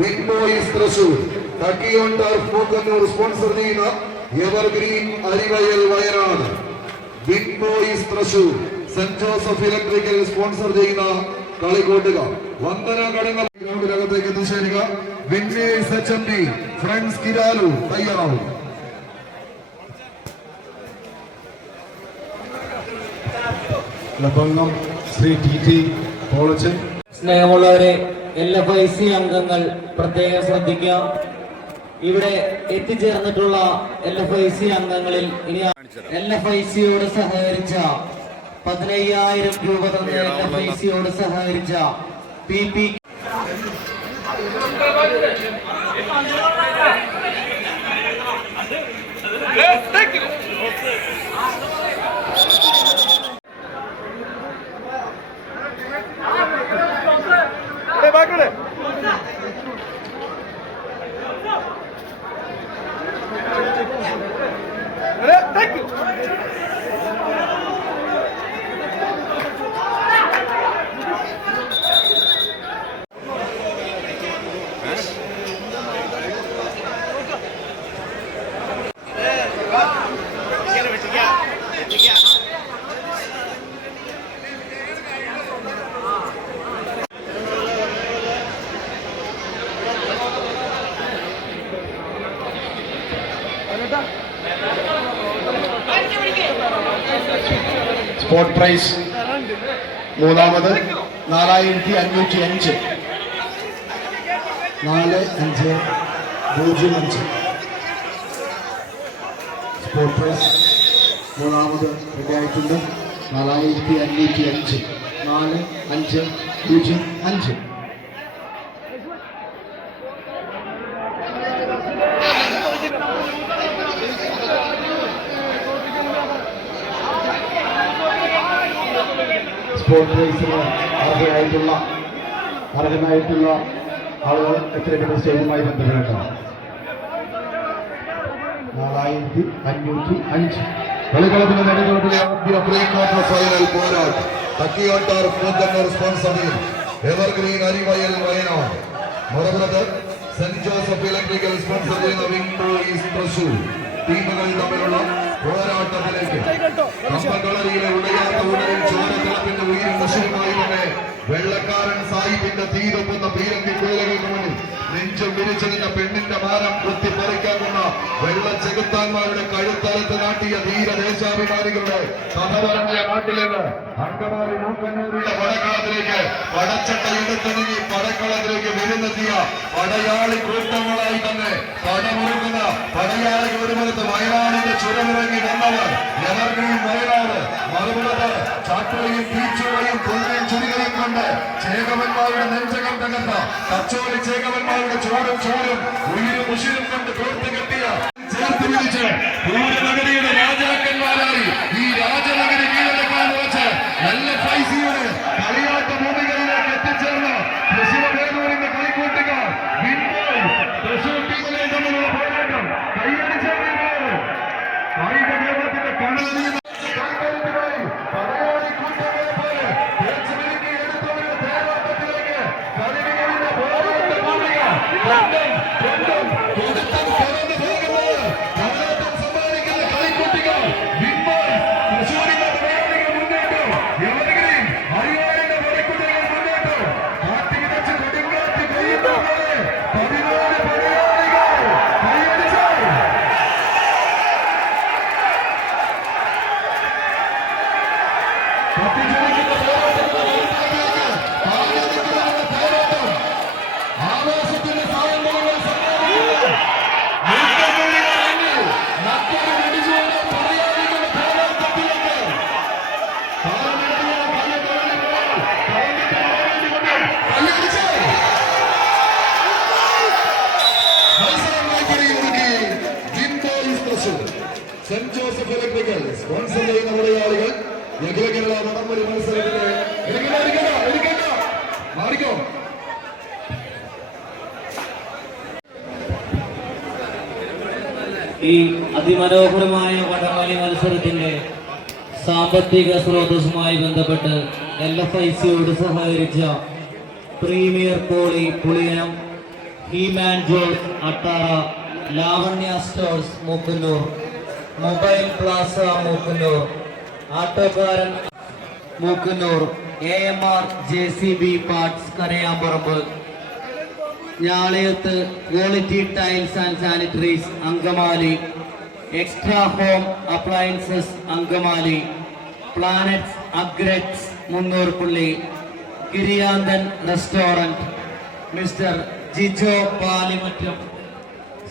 വിൻബോയ്സ് Thrissur, Tachyon turf Mookkannoor sponsor ചെയ്യുന്ന evergreen Arivayal Wayanad, Winboys Thrissur, saint Joseph electrical sponsor ചെയ്യുന്ന കളിക്കോട്ടുക, വന്ദന കടങ്ങൾ ഗ്രൗണ്ടിനകത്തേക്ക് എത്തിച്ചേരുക. വിൻബോയ്സ് HMD ഫ്രണ്ട്സ് കിരാലു തയ്യാറാവും. ശ്രീ TT പോളച്ചൻ. സ്നേഹമുള്ളവരെ, LFIC അംഗങ്ങൾ പ്രത്യേകം ശ്രദ്ധിക്കുക. ഇവിടെ എത്തിച്ചേർന്നിട്ടുള്ള LFIC അംഗങ്ങളിൽ ഇനി LFICയോട് സഹകരിച്ച 15,000 രൂപ തന്ന LFICയോട് സഹകരിച്ച PP സ്പോർട്ട് പ്രൈസ് മൂന്നാമത് 4,505 4505 സ്പോർട്ട് പ്രൈസ് മൂന്നാമത് റെഡിയായിട്ടുണ്ട്. 4,505 4505. സ്പോർട്ട് പ്രൈസിന് അർഹനായിട്ടുള്ള ആളുകൾ എത്രയും സ്റ്റേജുമായി ബന്ധപ്പെടണം. 4,505. കളിക്കളത്തിന്റെ നടുക്കളത്തിലെ ആദ്യ പ്രീ ക്വാർട്ടർ ഫൈനൽ പോരാട്ടം. Tachyon turf Mookkannoor sponsor evergreen Arivayal Wayanad, മറുപുറത്ത് സെന്റ് ജോസഫ് ഇലക്ട്രിക്കൽ സ്പോൺസർ ചെയ്യുന്ന വിൻബോയ്സ് തൃശൂർ. ടീമുകൾ തമ്മിലുള്ള പോരാട്ടത്തിലേക്ക് കമ്പകളരിയിലെ ഉടയാത്ത ഉടലിൽ ചോരത്തിളപ്പിന്റെ ഉയരും മുഷിലുമായി തന്നെ വെള്ളക്കാരൻ സാഹിബിന്റെ തീരൊപ്പുന്ന പീരങ്കി കുഴലുകൾക്ക് മുന്നിൽ നെഞ്ചും വിരിച്ചതിന്റെ പെണ്ണിന്റെ മാനം കുത്തിപ്പറിക്കാവുന്ന വെള്ള ചെകുത്താന്മാരുടെ കഴുത്തലത്ത് നാട്ടിയ ധീരദേശാഭിമാനികളുടെ കഥ പറഞ്ഞ നാട്ടിലേക്ക് അങ്കമാലി മൂക്കന്നൂരിന്റെ പടക്കളത്തിലേക്ക് പടച്ചട്ടയെടുത്തണിഞ്ഞി പടക്കളത്തിലേക്ക് വിരുന്നെത്തിയ പടയാളി കൂട്ടങ്ങളായി തന്നെ പടമുറുക്കുന്ന പടയാളി ഒരുമുഖത്ത് വയനാടിന്റെ ചുരമിറങ്ങി വന്നവർ എവർഗ്രീൻ വയനാട്, മറുപുറത്ത് ചാട്ടുകയും തീച്ചുളയും പൊന്നിയും ചുരികയും കൊണ്ട് ചേകവന്മാരുടെ നെഞ്ചകം തകർത്ത കച്ചോലി ചേകവന്മാരുടെ ചോടും ഉയിരും ഉഷിരും കൊണ്ട് കോർത്ത് കെട്ടിയ ചേർത്ത് പിടിച്ച് പൂരനഗരിയുടെ രാജാക്കന്മാരായി ഈ രാജനഗരി കീഴടക്കാൻ വെച്ച് LFICയുടെ കളിയാട്ട ഭൂമികളിലേക്ക് എത്തിച്ചേർന്ന തൃശ്ശൂരിന്റെ കളിക്കൂട്ടുകാർ തൃശൂർ ടീമിലെ തമ്മിലുള്ള പോരാട്ടം കൈയടിച്ചേർന്ന കായിക കേരളത്തിന്റെ കടലിൽ സെന്റ് ജോസഫ് ഇലക്ട്രിക്കൽ സ്പോൺസർ ചെയ്യുന്ന മലയാളികൾ അഖില കേരള വടംവലി മത്സരത്തിലെ മാറിക്കോ. ഈ അതിമനോഹരമായ വടംവലി മത്സരത്തിന്റെ സാമ്പത്തിക സ്രോതസ്സുമായി ബന്ധപ്പെട്ട് LFICയോട് സഹകരിച്ച പ്രീമിയർ പോളി പുളിയനം, ഹീമാൻ Jose Attara, Lavanya stores Mookkannoor, mobile plaza Mookkannoor, ആട്ടോക്കാരൻ Mookkannoor, AMR JCB parts Karayamparambu, Njalayath quality tiles and sanitaries Angamaly, extra home appliances Angamaly, planets upgrades Munnoorpally, ഗിരിയാന്തൻ റെസ്റ്റോറന്റ്, മിസ്റ്റർ ജിജോ പാലിമറ്റം,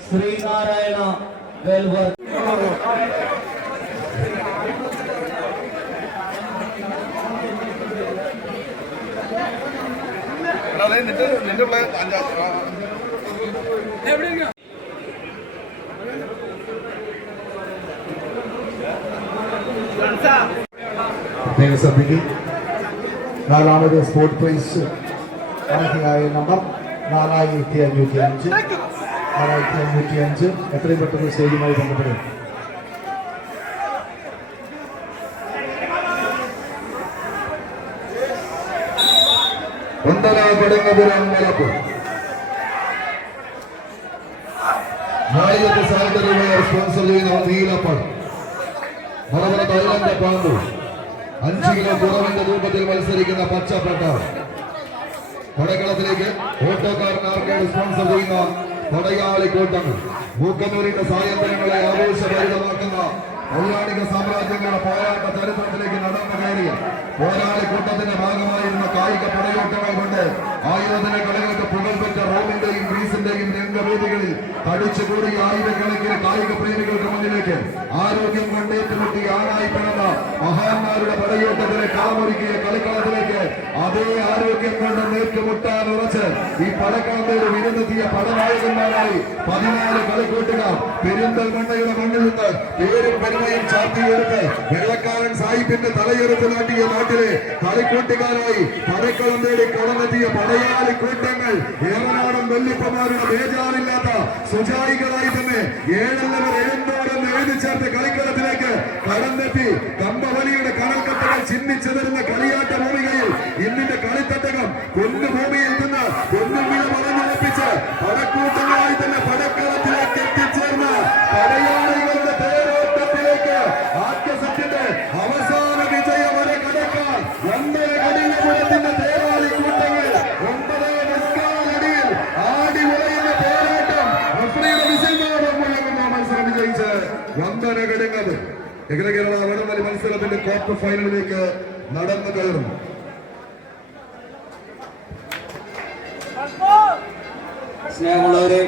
ശ്രീനാരായണ വെൽവർ. പ്രത്യേക സഭയ്ക്ക് നാലാമത് സ്പോർട്ട് പ്രൈസ് റാങ്കിങ്ങായ നമ്പർ 4505. 4505 എത്രയും പെട്ടെന്ന് സ്റ്റേജുമായി ബന്ധപ്പെടും. കൊടങ്ങപുരം മലപ്പുറം നാളികത്തെ സാനിറ്ററി വെയർ സ്പോൺസർ ചെയ്യുന്ന നീലപ്പഴം മറവറ തൈലന്റെ പാമ്പു 5 കിലോ കുറവിന്റെ രൂപത്തിൽ മത്സരിക്കുന്ന പച്ചപ്പെട്ട പടകളത്തിലേക്ക് ഓട്ടോക്കാരൻ ആർക്കേഡ് സ്പോൺസർ ചെയ്യുന്ന പടയാളി കൂട്ടങ്ങൾ മൂക്കന്നൂരിന്റെ സായന്ത്രങ്ങളെ ആവേശഭരിതമാക്കുന്ന പൗരാണിക സാമ്രാജ്യങ്ങളുടെ പോരാട്ട ചരിത്രത്തിലേക്ക് നടന്നു കയറിയ പോരാളി കൂട്ടത്തിന്റെ ഭാഗമായിരുന്ന കായിക പടയോട്ടങ്ങൾ കൊണ്ട് ആയോധന കളികൾക്ക് പുകൾപെറ്റ റോമിന്റെയും ഗ്രീസിന്റെയും രംഗവേദികളിൽ തടിച്ചുകൂടിയ ആയിരക്കണക്കിന് കായിക പ്രേമികൾക്ക് മുന്നിലേക്ക് ആരോഗ്യം കൊണ്ടേറ്റുമുട്ടി ആണായി പിറന്ന മഹാന്മാരുടെ പടയോട്ടത്തിലെ കളമൊരുക്കിയ കളിക്കളത്തിലേക്ക് അതേ ആരോഗ്യം കൊണ്ട് നേർക്കുമുട്ടാൻ ഉറച്ച് ഈ പടക്കളത്തോട് വിരുന്നെത്തിയ പടനായകന്മാരായി 14 കളിക്കൂട്ടുകാർ പെരിന്തൽമണ്ണയുടെ മണ്ണിൽ നിന്ന് പേരും പെരുമയും ചാർത്തിയെടുത്ത് വെള്ളക്കാരൻ സാഹിബിന്റെ തലയെടുത്ത് നാട്ടിയ നാട്ടിലെ കളിക്കൂട്ടുകാരായി പടക്കളം തേടി കടന്നെത്തിയ പടയാളി കൂട്ടങ്ങൾ ഏറനാടൻ വെല്ലിപ്പമാരുടെ ബേജാറില്ലാത്ത സുജായികളായി തന്നെ 7 എഴുതി ചേർത്ത് കളിക്കളത്തിലേക്ക് കടന്നെത്തി കമ്പവലിയുടെ കടൽക്കട്ടകൾ ചിന്നിച്ചെതറുന്ന കളിയാട്ട ഭൂമികയിൽ ഇന്നിന്റെ കളിത്തട്ടകം കുന്നുഭൂമിയിൽ നിന്ന് കുന്നും വില പറഞ്ഞുറപ്പിച്ച് പടക്കൂട്ടങ്ങളായി തന്നെ പടക്കളത്തിലേക്ക് എത്തിച്ചേർന്ന പടയാളികളുടെ തേരോട്ടത്തിലേക്ക് ആദ്യസത്യന്റെ അവസാന വിജയം വരെ കടക്കാൻ 1.5 കടിഞ്ഞപുരത്തിന്റെ തേരാളി കൂട്ടങ്ങൾ 9 അടിയിൽ ആടി ഉറയുന്ന പോരാട്ടം റഫറിയുടെ വിജയത്തോടെ മുഴങ്ങുന്ന മത്സരം വിജയിച്ച് 1.5 കടിഞ്ഞത് അഖില കേരള വടംവലി മത്സരത്തിന്റെ ക്വാർട്ടർ ഫൈനലിലേക്ക് നടന്നു കയറുന്നു. സ്നേഹമുള്ളവരെ,